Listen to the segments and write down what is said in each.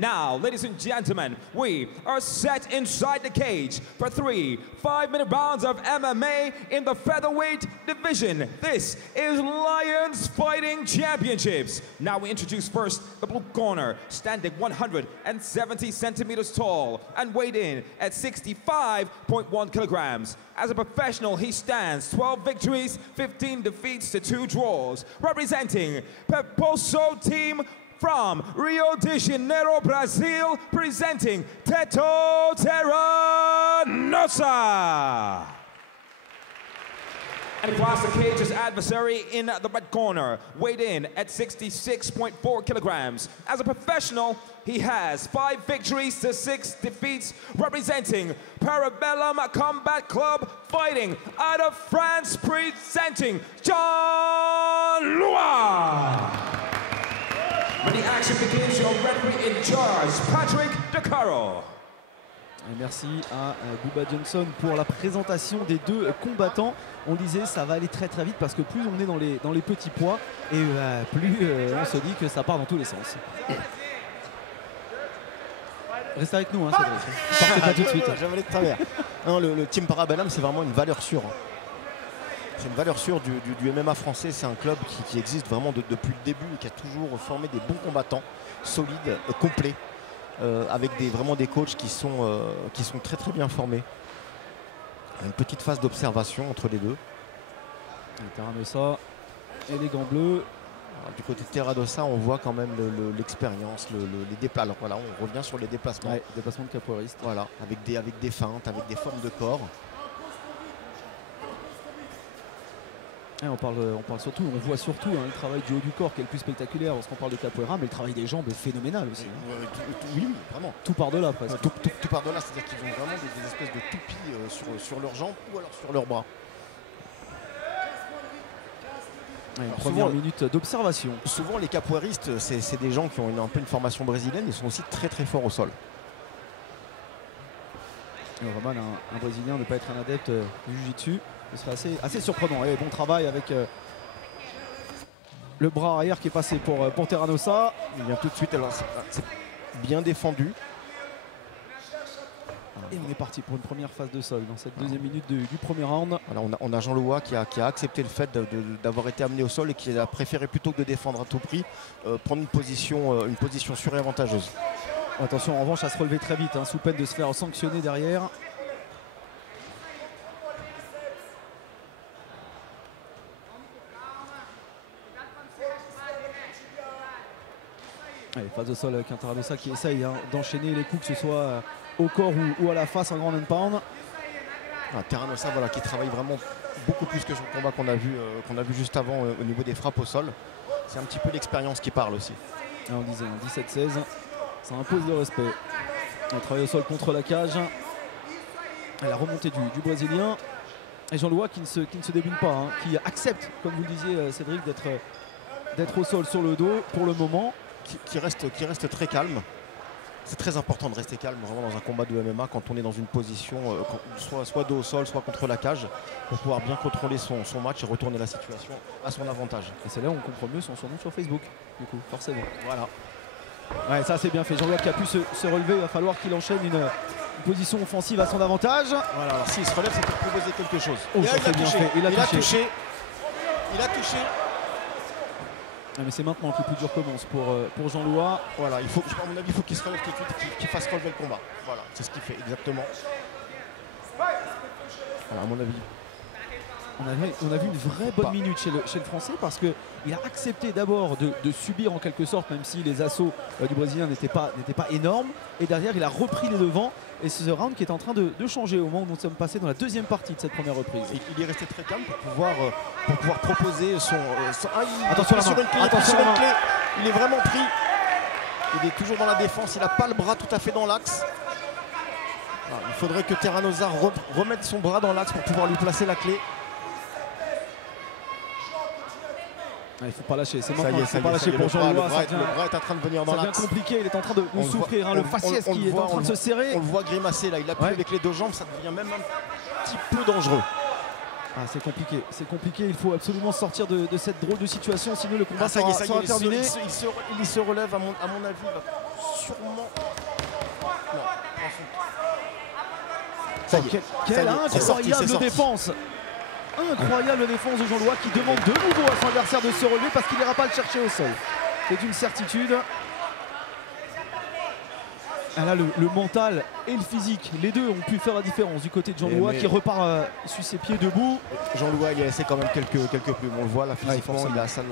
Now, ladies and gentlemen, we are set inside the cage for 3 5-minute rounds of MMA in the featherweight division. This is Lions Fighting Championships. Now we introduce first the blue corner, standing 170 centimeters tall and weighed in at 65.1 kilograms. As a professional, he stands 12 victories, 15 defeats to 2 draws, representing Peposo Team from Rio de Janeiro, Brazil, presenting Teto Teranosa. And across the cage, his adversary in the red corner, weighed in at 66.4 kilograms. As a professional, he has 5 victories to 6 defeats, representing Parabellum Combat Club, fighting out of France, presenting Jean Loua. When the action begins, your referee in charge, Patrick DeCaro. Et merci à Bubba Johnson pour la présentation des deux combattants. On disait ça va aller très très vite parce que plus on est dans les petits poids et plus on se dit que ça part dans tous les sens. Restez avec nous, hein, Cédric. Partez pas tout de suite. J'avais de travers. Non, le Team Parabellum, c'est vraiment une valeur sûre. C'est une valeur sûre du MMA français. C'est un club qui existe vraiment depuis le début et qui a toujours formé des bons combattants, solides, complets, avec vraiment des coachs qui sont très très bien formés. Une petite phase d'observation entre les deux. Teranosa et les gants bleus. Alors, du côté de Teranosa, on voit quand même l'expérience, les déplacements. Voilà, on revient sur les déplacements. Ouais, déplacements de capoeiriste. Voilà, avec des feintes, avec des formes de corps. Et on parle surtout, on voit surtout le travail du haut du corps qui est le plus spectaculaire lorsqu'on parle de capoeira, mais le travail des jambes est phénoménal aussi. Oui, vraiment. Tout par-delà presque. Tout par-delà, c'est-à-dire qu'ils ont vraiment des espèces de toupies sur leurs jambes ou alors sur leurs bras. Une première minute d'observation. Souvent les capoeiristes, c'est des gens qui ont un peu une formation brésilienne, ils sont aussi très très forts au sol. Vraiment, un Brésilien ne pas être un adepte du jiu-jitsu, ce serait assez surprenant. Et bon travail avec le bras arrière qui est passé pour Teranosa. Il vient tout de suite, alors c'est bien défendu. Et on est parti pour une première phase de sol dans cette deuxième minute du premier round. Voilà, on a Jean Loua qui a accepté le fait d'avoir été amené au sol et qui a préféré, plutôt que de défendre à tout prix, prendre une position sûre et avantageuse. Attention en revanche à se relever très vite, hein, sous peine de se faire sanctionner derrière. Allez, phase de sol avec un Teranosa qui essaye d'enchaîner les coups, que ce soit au corps ou à la face en ground and pound. Teranosa qui travaille vraiment beaucoup plus que sur le combat qu'on a vu juste avant au niveau des frappes au sol. C'est un petit peu l'expérience qui parle aussi. On disait 17-16, ça impose le respect. On travaille au sol contre la cage. Et la remontée du Brésilien. Et Jean Loua qui ne se débine pas, hein, qui accepte, comme vous le disiez Cédric, d'être au sol sur le dos pour le moment. Qui reste très calme. C'est très important de rester calme vraiment dans un combat de MMA quand on est dans une position soit dos au sol, soit contre la cage, pour pouvoir bien contrôler son match et retourner la situation à son avantage. Et c'est là où on comprend mieux son surnom sur Facebook, du coup, forcément. Voilà. Ouais, ça c'est bien fait. Jean-Louis qui a pu se relever, il va falloir qu'il enchaîne une position offensive à son avantage. Voilà, alors s'il se relève, c'est pour proposer quelque chose. Oh, ça c'est bien fait. Il a touché. Mais c'est maintenant que le plus dur commence pour Jean Loua. Voilà, à mon avis, il faut qu'il se relève tout de suite, qu'il fasse relever le combat. Voilà, c'est ce qu'il fait exactement. Voilà, à mon avis. On a vu une vraie bonne minute chez le Français parce qu'il a accepté d'abord de subir en quelque sorte, même si les assauts du Brésilien n'étaient pas énormes. Et derrière, il a repris les devants. Et c'est ce round qui est en train de changer au moment où nous sommes passés dans la deuxième partie de cette première reprise. Et il est resté très calme pour pouvoir proposer son... attention sur une clé, il est vraiment pris. Il est toujours dans la défense, il n'a pas le bras tout à fait dans l'axe. Il faudrait que Teranosa remette son bras dans l'axe pour pouvoir lui placer la clé. Il ne faut pas lâcher, c'est maintenant, il ne faut pas lâcher pour Jean Loua. Le bras est en train de venir dans l'axe. Ça devient compliqué, il est en train de nous souffrir, le faciès qui est en train de se serrer. On le voit grimacer là, il appuie avec les deux jambes, ça devient même un petit peu dangereux. C'est compliqué, il faut absolument sortir de cette drôle de situation, sinon le combat sera terminé. Il se relève à mon avis, il va sûrement. Non, ça y est. Quelle c'est sorti, incroyable défense! Incroyable défense de Jean Louis qui demande de nouveau à son adversaire de se relever parce qu'il n'ira pas le chercher au sol. C'est une certitude. Ah là, le mental et le physique, les deux ont pu faire la différence du côté de Jean Louis qui repart sur ses pieds debout. Jean Louis il a laissé quand même quelques plumes. On le voit là physiquement, ça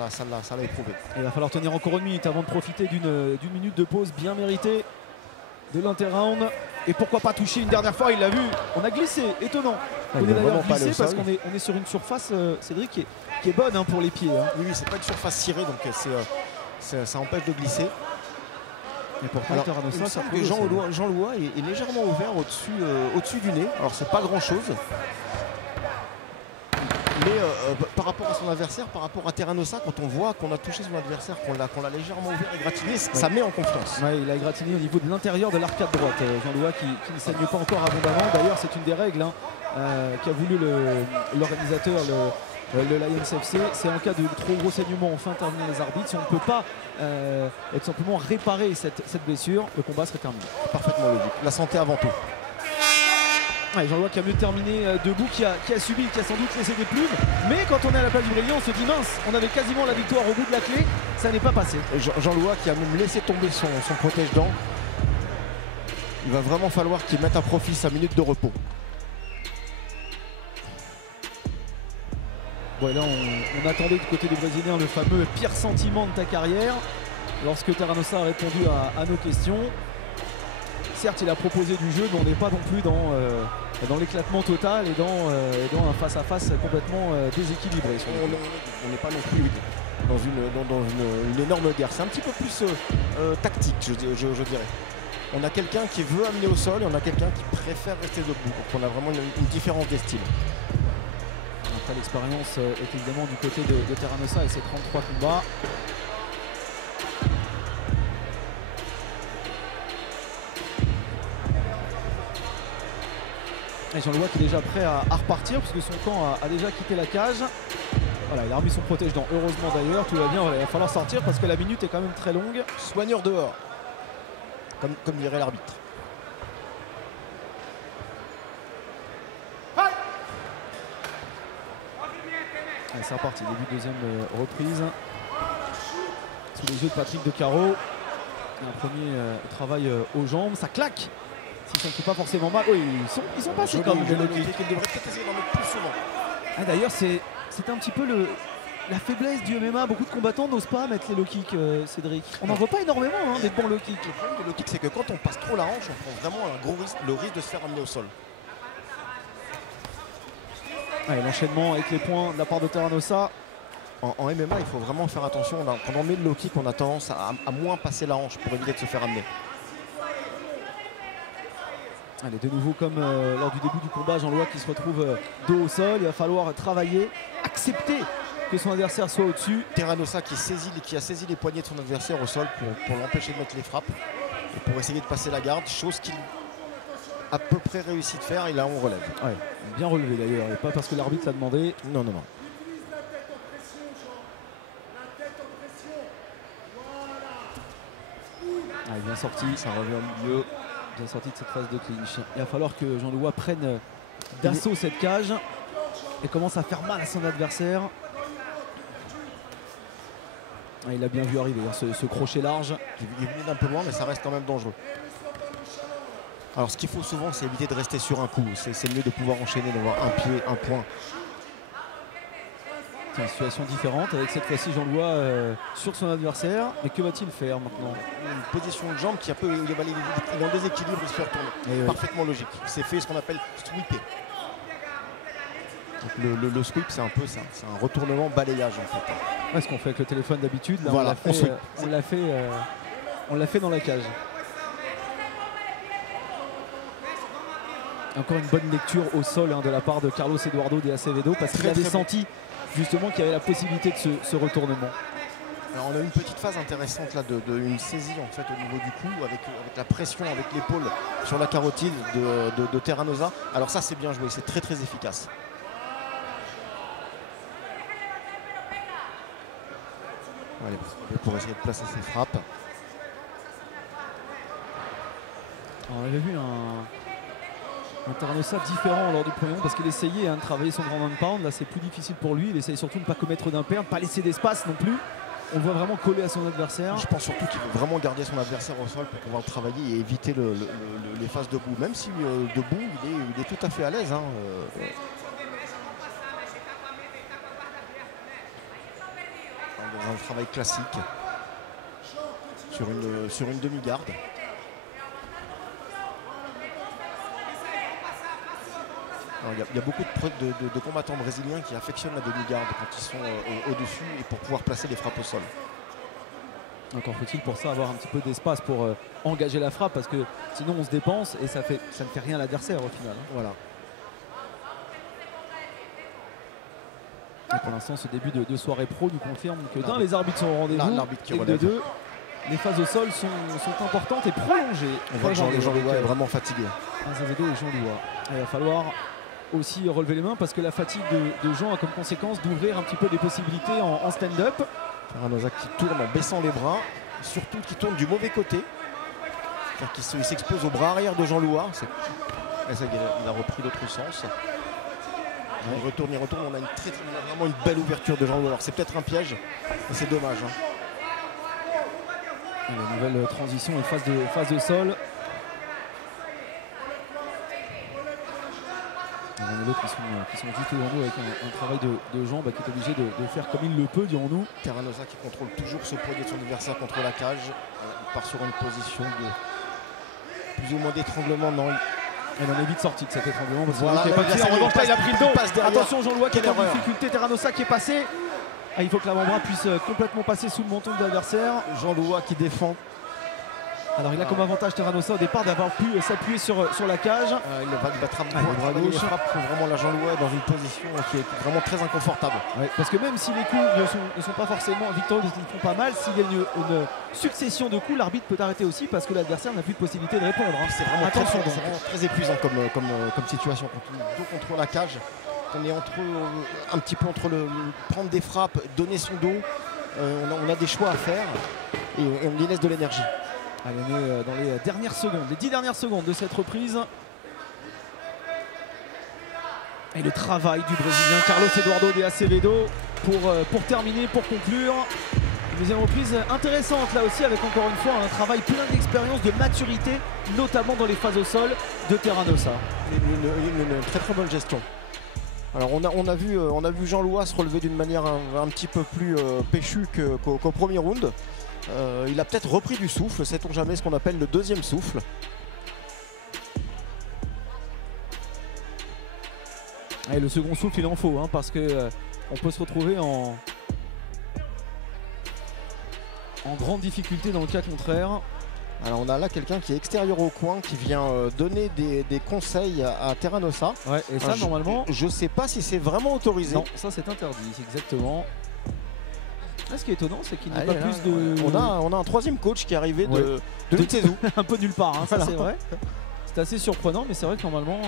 l'a éprouvé. Il va falloir tenir encore une minute avant de profiter d'une minute de pause bien méritée de l'inter-round. Et pourquoi pas toucher une dernière fois, il l'a vu. On a glissé, étonnant. On est d'ailleurs glissé parce qu'on est sur une surface, Cédric, qui est bonne pour les pieds. Oui, c'est pas une surface cirée, donc ça empêche de glisser. Et pourtant, il me semble que Jean Louis est légèrement ouvert au-dessus du nez. Alors c'est pas grand-chose. Mais par rapport à son adversaire, par rapport à Terranosa, quand on voit qu'on a touché son adversaire, qu'on l'a légèrement ouvert et gratiné, ça met en confiance. Ouais, il a gratiné au niveau de l'intérieur de l'arcade droite, Jean-Louis qui ne saigne pas encore abondamment. D'ailleurs, c'est une des règles qu'a voulu l'organisateur, le Lions FC. C'est en cas de trop gros saignement, on fait intervenir les arbitres. Si on ne peut pas tout simplement réparer cette blessure, le combat serait terminé. Parfaitement logique. La santé avant tout. Ouais, Jean-Louis qui a mieux terminé debout, qui a subi, qui a sans doute laissé des plumes. Mais quand on est à la place du Brésilien, on se dit mince, on avait quasiment la victoire au bout de la clé, ça n'est pas passé. Jean-Louis qui a même laissé tomber son protège-dents. Il va vraiment falloir qu'il mette à profit sa minute de repos. Bon, et là, on attendait du côté des Brésiliens le fameux pire sentiment de ta carrière. Lorsque Terranosa a répondu à nos questions. Certes, il a proposé du jeu, mais on n'est pas non plus dans l'éclatement total et dans un face-à-face complètement déséquilibré. On n'est pas non plus dans une énorme guerre. C'est un petit peu plus tactique, je dirais. On a quelqu'un qui veut amener au sol et on a quelqu'un qui préfère rester debout. Donc on a vraiment une différence de style. Après, l'expérience est évidemment du côté de Terranosa et ses 33 combats. Et Jean-Louis qui est déjà prêt à repartir puisque son camp a déjà quitté la cage. Voilà, il a remis son protège-dents. Heureusement d'ailleurs, tout va bien. Voilà, il va falloir sortir parce que la minute est quand même très longue. Soigneur dehors, comme dirait l'arbitre. C'est reparti, début de deuxième reprise. Sous les yeux de Patrick De Caro. Un premier travail aux jambes, ça claque. S'ils ne sont pas forcément mal. Oui, ils sont passés comme le kick. Il devrait peut-être essayer d'en mettre plus souvent. D'ailleurs, c'est un petit peu la faiblesse du MMA. Beaucoup de combattants n'osent pas mettre les low kicks, Cédric. On n'en voit pas énormément des bons low kicks. Le problème des low kicks, c'est que quand on passe trop la hanche, on prend vraiment un gros risque, le risque de se faire amener au sol. L'enchaînement avec les points de la part de Terranosa. En MMA, il faut vraiment faire attention. Quand on met le low kick, on a tendance à moins passer la hanche pour éviter de se faire amener. Allez, de nouveau comme lors du début du combat, Jean-Louis qui se retrouve dos au sol. Il va falloir travailler, accepter que son adversaire soit au-dessus. Terranosa qui a saisi les poignets de son adversaire au sol pour l'empêcher de mettre les frappes et pour essayer de passer la garde, chose qu'il a à peu près réussi de faire et là on relève. Ouais, bien relevé d'ailleurs, et pas parce que l'arbitre l'a demandé. Non. Bien sorti, ça revient au milieu. Bien sorti de cette phase de clinch. Il va falloir que Jean-Louis prenne d'assaut cette cage et commence à faire mal à son adversaire. Il a bien vu arriver ce crochet large. Il est venu d'un peu loin, mais ça reste quand même dangereux. Alors ce qu'il faut souvent, c'est éviter de rester sur un coup. C'est mieux de pouvoir enchaîner, d'avoir un pied, un point. C'est une situation différente avec cette fois-ci Jean-Louis sur son adversaire. Mais que va-t-il faire maintenant? Une position de jambe qui est un peu il est en déséquilibre, il se fait retourner. Parfaitement logique. C'est fait ce qu'on appelle sweeper. Donc le sweep, c'est un peu ça. C'est un retournement balayage en fait. Ouais, ce qu'on fait avec le téléphone d'habitude. Voilà, on l'a fait dans la cage. Encore une bonne lecture au sol de la part de Carlos Eduardo de Acevedo parce qu'il avait senti justement qu'il y avait la possibilité de ce retournement. Alors on a une petite phase intéressante là une saisie en fait au niveau du cou avec la pression avec l'épaule sur la carotide de Terranosa. Alors ça c'est bien joué, c'est très très efficace. Allez, pour essayer de placer ses frappes. On avait vu un Terranosa différent lors du premier round parce qu'il essayait de travailler son grand pound. Là, c'est plus difficile pour lui. Il essaye surtout de ne pas commettre d'impair, pas laisser d'espace non plus. On le voit vraiment coller à son adversaire. Je pense surtout qu'il veut vraiment garder son adversaire au sol pour pouvoir le travailler et éviter les phases debout. Même si debout, il est tout à fait à l'aise. Hein, dans un travail classique sur une demi-garde. Il y a beaucoup de combattants brésiliens qui affectionnent la demi-garde quand ils sont au-dessus et pour pouvoir placer les frappes au sol. Encore faut-il pour ça avoir un petit peu d'espace pour engager la frappe parce que sinon on se dépense et ça ne fait rien à l'adversaire au final. Hein. Voilà. Et pour l'instant ce début de soirée pro nous confirme que d'un, les arbitres sont au rendez-vous et que de deux, les phases au sol sont importantes et prolongées. On voit que Jean-Louis est vraiment fatigué. Azevedo et Jean-Louis. Il va falloir aussi relever les mains parce que la fatigue de Jean a comme conséquence d'ouvrir un petit peu des possibilités en stand-up. Terranosa qui tourne en baissant les bras, surtout qui tourne du mauvais côté. Il s'expose au bras arrière de Jean-Louis. Il a repris l'autre sens. Il retourne. On a vraiment une belle ouverture de Jean-Louis. Alors c'est peut-être un piège, mais c'est dommage. Hein. Et la nouvelle transition et phase de sol. Et l'autre qui sont juste devant nous avec un travail de jambes qui est obligé de faire comme il le peut, dirons-nous. Terranosa qui contrôle toujours ce poignet de son adversaire contre la cage. Il part sur une position de plus ou moins d'étranglement. Non, il en est vite sorti de cet étranglement. Voilà, en revanche, il a pris le dos. Attention, Jean-Louis qui est en erreur. difficulté. Terranosa qui est passé. Il faut que l'avant-bras puisse complètement passer sous le menton de l'adversaire. Jean-Louis qui défend. Alors il a comme avantage Terranosa au départ d'avoir pu s'appuyer sur la cage. Il va travailler les frappes pour vraiment la Jean-Louis dans une position qui est vraiment très inconfortable. Ouais, parce que même si les coups ne sont pas forcément victorieux, ils font pas mal, s'il y a une succession de coups, l'arbitre peut arrêter aussi parce que l'adversaire n'a plus de possibilité de répondre. Hein. C'est vraiment, très épuisant comme situation. Quand on est dos contre la cage, on est un petit peu entre prendre des frappes, donner son dos. On a des choix à faire et on lui laisse de l'énergie. Allez, on est dans les dernières secondes, les 10 dernières secondes de cette reprise. Et le travail du Brésilien Carlos Eduardo de Acevedo pour terminer, pour conclure. Une deuxième reprise intéressante là aussi avec encore une fois un travail plein d'expérience, de maturité, notamment dans les phases au sol de Terranosa. Une très très bonne gestion. Alors on a vu Jean-Louis se relever d'une manière un petit peu plus péchue qu'au premier round. Il a peut-être repris du souffle, sait-on jamais ce qu'on appelle le deuxième souffle. Et le second souffle il en faut hein, parce que on peut se retrouver en grande difficulté dans le cas contraire. Alors on a là quelqu'un qui est extérieur au coin qui vient donner des conseils à Terranosa. Ouais, et ça normalement je sais pas si c'est vraiment autorisé. Non, ça c'est interdit, exactement. Ce qui est étonnant, c'est qu'il n'y a pas plus de... On a un troisième coach qui est arrivé de Tsezou. Un peu nulle part, hein, ça c'est vrai. C'est assez surprenant, mais c'est vrai que normalement,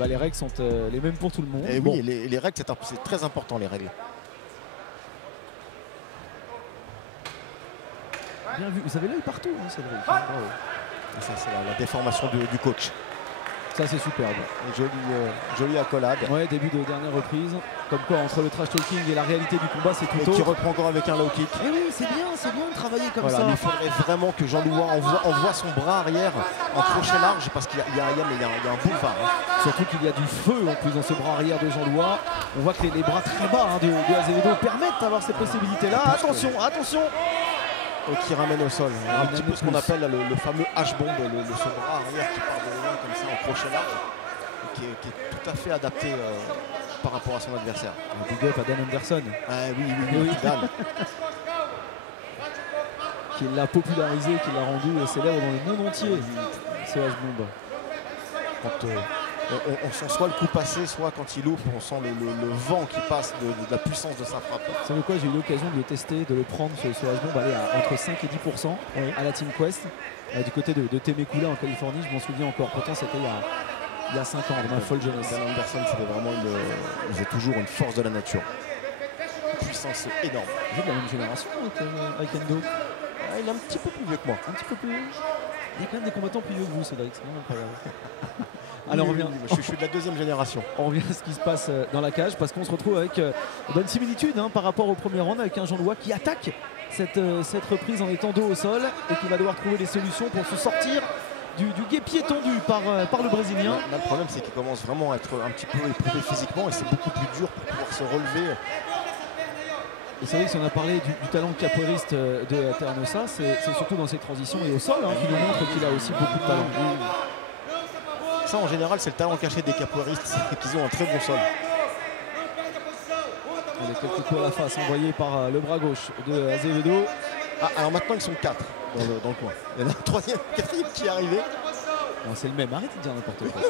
les règles sont les mêmes pour tout le monde. Et bon. Oui, les règles, c'est très important, les règles. Bien vu. Vous avez l'œil partout, hein, Cédric. Ça, c'est la déformation du coach. Ça, c'est superbe. Jolie accolade. Ouais, début de dernière reprise. Comme quoi, entre le trash talking et la réalité du combat, c'est tout autre. Qui reprend encore avec un low kick. Et oui, c'est bien de travailler comme ça. Il faudrait vraiment que Jean-Louis envoie son bras arrière en crochet large parce qu'il y a un boulevard. Hein. Surtout qu'il y a du feu en plus dans ce bras arrière de Jean-Louis. On voit que les bras très bas de Azevedo permettent d'avoir ces possibilités-là. Attention. Qui ramène au sol. Un petit peu ce qu'on appelle le fameux H-bomb, ce bras arrière qui part de loin comme ça en crochet large, qui est tout à fait adapté par rapport à son adversaire. Big up à Dan Anderson. Oui, Dan. Qui l'a popularisé, qui l'a rendu célèbre dans le monde entier, ce H-bomb. Quand on sent soit le coup passé, soit quand il loupe, on sent le vent qui passe de la puissance de sa frappe. Vous savez quoi, j'ai eu l'occasion de le tester, de le prendre ce H-bomb, entre 5 et 10% à la Team Quest, du côté de Temecula en Californie, je m'en souviens encore. Pourtant c'était il y a 5 ans, dans ma folle jeunesse. Dan Anderson, c'était vraiment c'est toujours une force de la nature. Une puissance énorme. Vous êtes de la même génération avec Endo. Il est un petit peu plus vieux que moi. Un petit peu plus. Il y a quand même des combattants plus vieux que vous, Cédric. C'est vraiment incroyable. Alors je suis de la deuxième génération. on revient à ce qui se passe dans la cage parce qu'on se retrouve avec une similitude par rapport au premier round avec un Jean Louis qui attaque cette reprise en étant dos au sol et qui va devoir trouver des solutions pour se sortir du guêpier tendu par le Brésilien. Là, le problème, c'est qu'il commence vraiment à être un petit peu éprouvé physiquement et c'est beaucoup plus dur pour pouvoir se relever. Et c'est vrai que si on a parlé du talent capoeiriste de Terranosa, c'est surtout dans ses transitions et au sol qui nous montre qu'il a aussi beaucoup de talent. Ça, en général, c'est le talent caché des capoeiristes, qu'ils ont un très bon sol. Il y a quelques coups à la face envoyés par le bras gauche de Azevedo. Ah, alors maintenant, ils sont 4 dans le coin. Il y en a un troisième, quatrième qui est arrivé. C'est le même, arrêtez de dire n'importe quoi.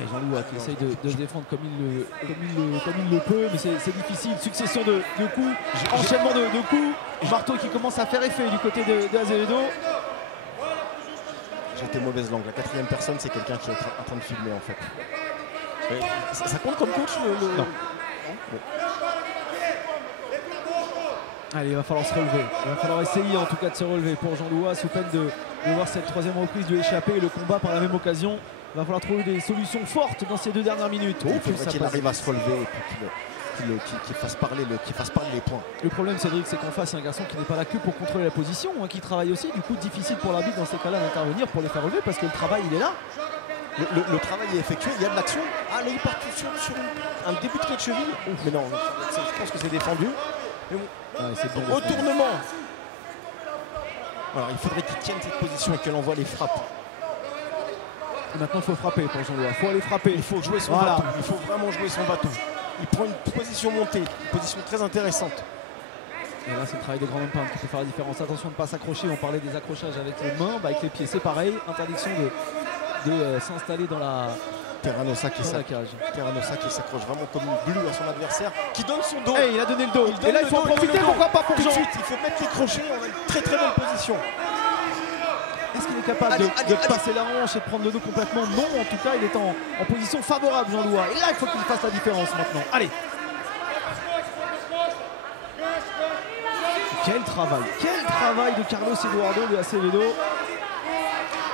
Et Jean-Louis qui essaye de se défendre comme il le peut, mais c'est difficile. Succession de coups, enchaînement de coups. Marteau qui commence à faire effet du côté de Azevedo. J'ai été mauvaise langue. La quatrième personne, c'est quelqu'un qui est en train de filmer en fait. Mais ça compte comme coach Non. Allez, il va falloir se relever. Il va falloir essayer en tout cas de se relever pour Jean-Louis sous peine de voir cette troisième reprise lui échapper et le combat par la même occasion. Il va falloir trouver des solutions fortes dans ces 2 dernières minutes. Il faudrait qu'il arrive à se relever et qu'il fasse parler les points. Le problème, Cédric, c'est qu'en face, il y a un garçon qui n'est pas là que pour contrôler la position, qui travaille aussi. Du coup, difficile pour l'arbitre dans ces cas-là d'intervenir pour les faire relever parce que le travail, il est là. Le travail est effectué, il y a de l'action. Ah, là, il part sur un début de clé de cheville. Mais non, je pense que c'est défendu. Mais bon, retournement. Alors, il faudrait qu'il tienne cette position et qu'il envoie les frappes. Et maintenant, il faut frapper pour Jean-Louis. Il faut aller frapper. Il faut jouer son bateau. Il faut vraiment jouer son bateau. Il prend une position montée, une position très intéressante. Et là, c'est le travail de grand peintre qui peut faire la différence. Attention de ne pas s'accrocher. On parlait des accrochages avec les mains. Avec les pieds, c'est pareil. Interdiction de s'installer dans la Terranosa qui s'accroche vraiment comme une glue à son adversaire, qui donne son dos. Il a donné le dos. Et là, il faut en profiter. Pourquoi pas pour Jean? Tout de suite, il faut mettre les crochets. On a une très très bonne position. Est-ce qu'il est capable de passer la hanche et de prendre le dos complètement? Non, en tout cas, il est en position favorable, Jean-Louis. Et là, il faut qu'il fasse la différence maintenant. Allez. Quel travail de Carlos Eduardo de Acevedo. Il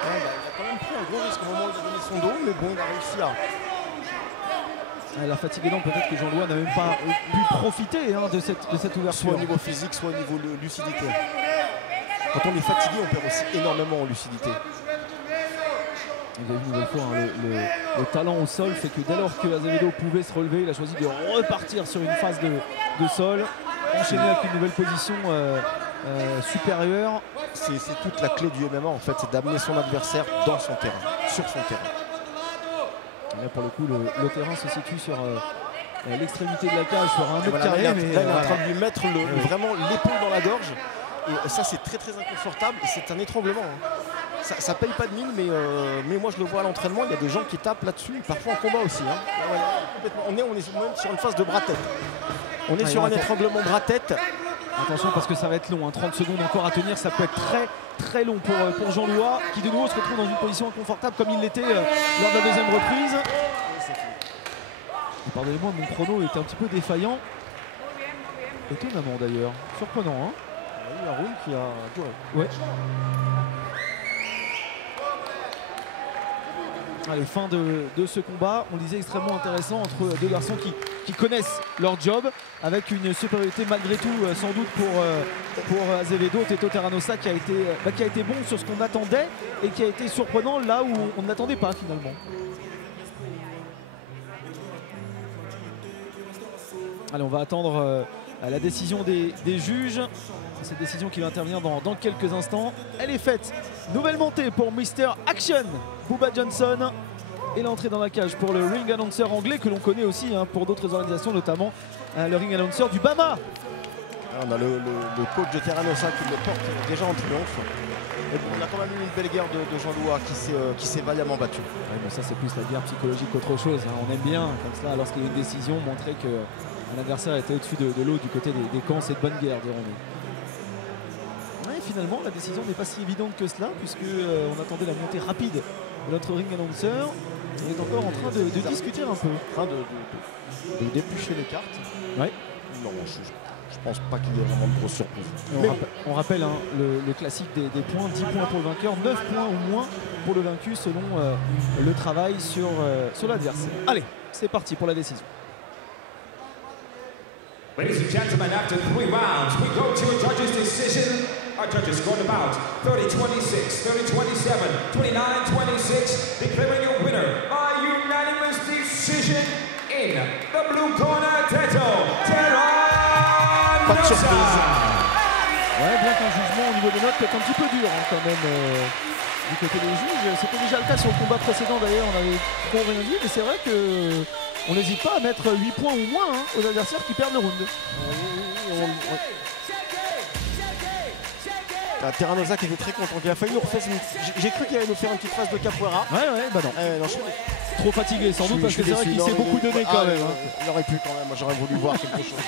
a quand même pris un gros risque au moment où il a donné son dos, mais bon, il a réussi à... La fatigue aidant, peut-être que Jean-Louis n'a même pas pu profiter de cette ouverture. Soit au niveau physique, soit au niveau lucidité. Quand on est fatigué, on perd aussi énormément en lucidité. Vous avez vu une nouvelle fois, le talent au sol fait que dès lors que Azevedo pouvait se relever, il a choisi de repartir sur une phase de sol, enchaîner avec une nouvelle position supérieure. C'est toute la clé du MMA en fait, c'est d'amener son adversaire dans son terrain, sur son terrain. Et là pour le coup, le terrain se situe sur l'extrémité de la cage, sur un mètre carré. Là, il est en train de lui mettre vraiment l'épaule dans la gorge. Et ça, c'est très très inconfortable et c'est un étranglement. Ça paye pas de mine, mais moi je le vois à l'entraînement, il y a des gens qui tapent là-dessus, parfois en combat aussi. On est même sur une phase de bras-tête. On est sur un étranglement bras-tête. Attention parce que ça va être long, 30 secondes encore à tenir, ça peut être très très long pour Jean-Louis, qui de nouveau se retrouve dans une position inconfortable comme il l'était lors de la deuxième reprise. Pardonnez-moi, mon chrono était un petit peu défaillant. Étonnamment d'ailleurs, surprenant. Il y a Raoul qui a... Ouais. Allez, fin de ce combat, on disait extrêmement intéressant entre deux garçons qui connaissent leur job, avec une supériorité malgré tout sans doute pour Azevedo. Teto Terranosa qui a été bon sur ce qu'on attendait et qui a été surprenant là où on n'attendait pas finalement. Allez, on va attendre la décision des juges. Cette décision qui va intervenir dans quelques instants. Elle est faite. Nouvelle montée pour Mr. Action, Bubba Johnson. Et l'entrée dans la cage pour le ring announcer anglais que l'on connaît aussi pour d'autres organisations, notamment le ring announcer du Bama. On a le coach de Terranosa qui le porte déjà en triomphe. Et bon, on a quand même eu une belle guerre de Jean-Louis qui s'est vaillamment battu. Ouais, mais ça c'est plus la guerre psychologique qu'autre chose. On aime bien comme cela lorsqu'il y a une décision montrer qu'un adversaire était au-dessus de l'eau du côté des camps. C'est de bonne guerre, dirons-nous. Finalement, la décision n'est pas si évidente que cela, puisque on attendait la montée rapide Notre ring announcer est encore en train de discuter un peu. En train de déplucher les cartes. Ouais. Non, je pense pas qu'il y ait vraiment de grosses surprises. On rappelle hein, le classique des points, 10 points pour le vainqueur, 9 points ou moins pour le vaincu selon le travail sur l'adversaire. Allez, c'est parti pour la décision. Ladies and gentlemen, after 3 rounds, we go to a judge's decision. Our judges scored about 30-26, 30-27, 29-26, declaring your winner by unanimous decision in the blue corner, Teto Terra. Pas de surprise. Ouais, bien qu'un jugement au niveau des notes peut être un petit peu dur hein, quand même du côté des juges. C'était déjà le cas sur le combat précédent d'ailleurs, on avait trop rien dit, mais c'est vrai que on n'hésite pas à mettre 8 points ou moins hein, aux adversaires qui perdent le round. Terranosa qui était très content, il a failli nous refaire j'ai cru qu'il allait nous faire une petite phrase de capoeira. Ouais, bah non. Non trop fatigué sans doute parce que c'est vrai qu'il s'est beaucoup donné quand même. Il aurait pu quand même, j'aurais voulu voir quelque chose.